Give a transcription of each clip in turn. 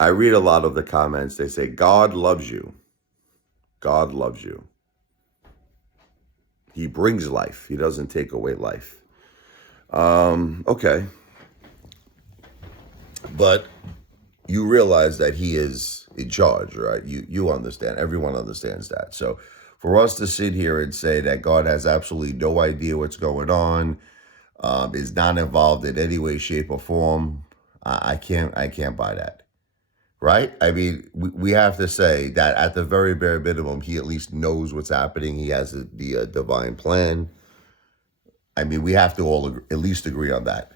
I read a lot of the comments. They say, God loves you. God loves you. He brings life. He doesn't take away life. Okay. But you realize that he is in charge, right? You understand. Everyone understands that. So for us to sit here and say that God has absolutely no idea what's going on, is not involved in any way, shape, or form, I can't buy that. Right? I mean, we have to say that at the very bare minimum, he at least knows what's happening. He has the divine plan. I mean, we have to all at least agree on that,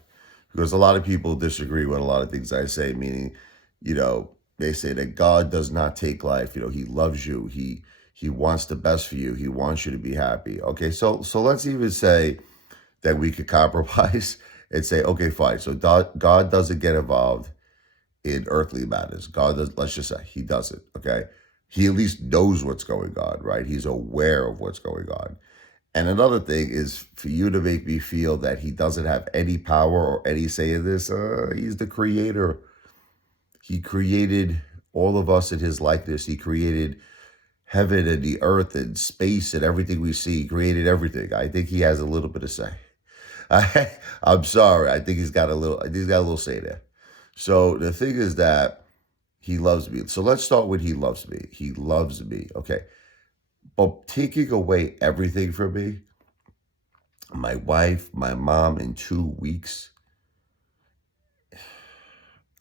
because a lot of people disagree with a lot of things I say. Meaning, they say that God does not take life. He loves you. He wants the best for you. He wants you to be happy. Okay, so let's even say that we could compromise and say, okay, fine. So God doesn't get involved in earthly matters. God does, let's just say he doesn't, okay? He at least knows what's going on, right? He's aware of what's going on. And another thing is for you to make me feel that he doesn't have any power or any say in this. He's the creator. He created all of us in his likeness. He created heaven and the earth and space and everything we see. He created everything. I think he has a little bit of say. I'm sorry. I think he's got a little say there. So the thing is that he loves me. So let's start with he loves me. He loves me. Okay. But taking away everything from me, my wife, my mom in 2 weeks,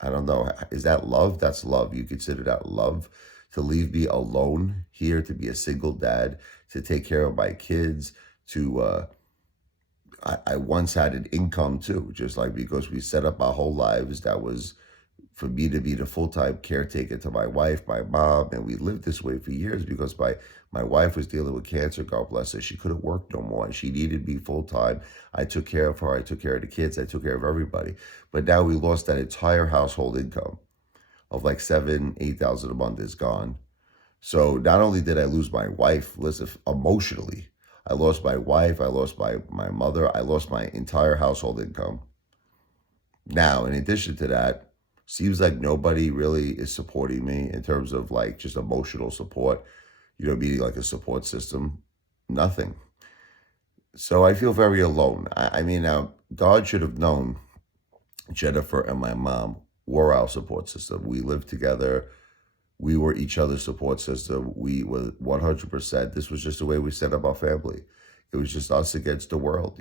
I don't know. Is that love? That's love. You consider that love? To leave me alone here, to be a single dad, to take care of my kids, I once had an income too, just like because we set up our whole lives. That was for me to be the full-time caretaker to my wife, my mom, and we lived this way for years because my wife was dealing with cancer, God bless her. She couldn't work no more, and she needed me full-time. I took care of her. I took care of the kids. I took care of everybody. But now we lost that entire household income of like 7,000-8,000 a month is gone. So not only did I lose my wife, listen, emotionally, I lost my wife, I lost my mother, I lost my entire household income. Now, in addition to that, seems like nobody really is supporting me in terms of like just emotional support, meaning like a support system. Nothing. So I feel very alone. I mean, now, God should have known Jennifer and my mom were our support system. We lived together. We were each other's support system. We were 100%. This was just the way we set up our family. It was just us against the world.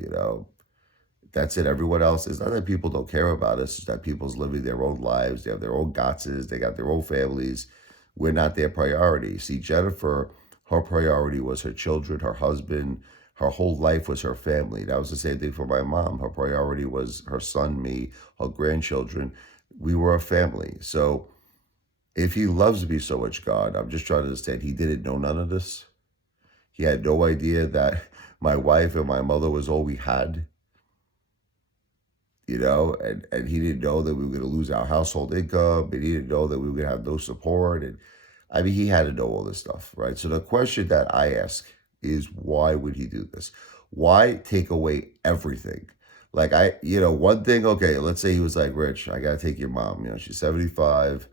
That's it. Everyone else, it's not that people don't care about us. It's that people's living their own lives. They have their own gotses. They got their own families. We're not their priority. See, Jennifer, her priority was her children, her husband. Her whole life was her family. That was the same thing for my mom. Her priority was her son, me, her grandchildren. We were a family. So if he loves me so much, God, I'm just trying to understand, he didn't know none of this. He had no idea that my wife and my mother was all we had, and he didn't know that we were going to lose our household income, and he didn't know that we were going to have no support. And I mean, he had to know all this stuff, right? So the question that I ask is, why would he do this? Why take away everything? Like one thing, okay, let's say he was like, Rich, I got to take your mom. She's 75.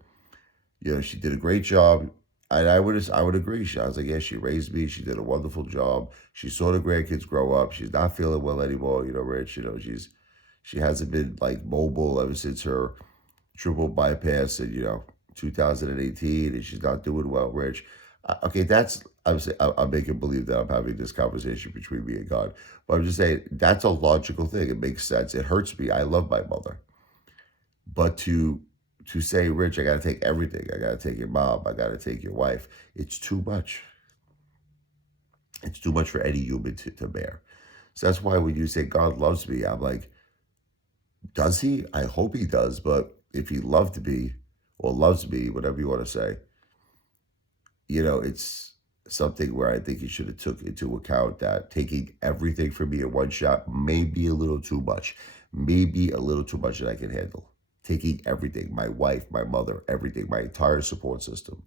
She did a great job. And I would agree. I was like, yeah, she raised me. She did a wonderful job. She saw the grandkids grow up. She's not feeling well anymore. Rich, she hasn't been like mobile ever since her triple bypass in, 2018, and she's not doing well, Rich. Okay, I'm making believe that I'm having this conversation between me and God. But I'm just saying, that's a logical thing. It makes sense. It hurts me. I love my mother. But to say, Rich, I got to take everything. I got to take your mom. I got to take your wife. It's too much. It's too much for any human to bear. So that's why when you say God loves me, I'm like, does he? I hope he does. But if he loved me or loves me, whatever you want to say, it's something where I think he should have took into account that taking everything from me in one shot may be a little too much. Maybe a little too much that I can handle. Taking everything, my wife, my mother, everything, my entire support system,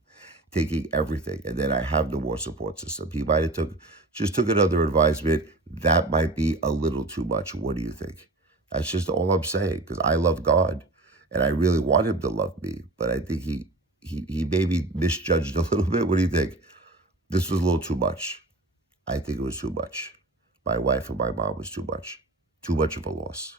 taking everything, and then I have no more support system. He might have took another advisement. That might be a little too much. What do you think? That's just all I'm saying, because I love God, and I really want him to love me, but I think he maybe misjudged a little bit. What do you think? This was a little too much. I think it was too much. My wife and my mom was too much. Too much of a loss.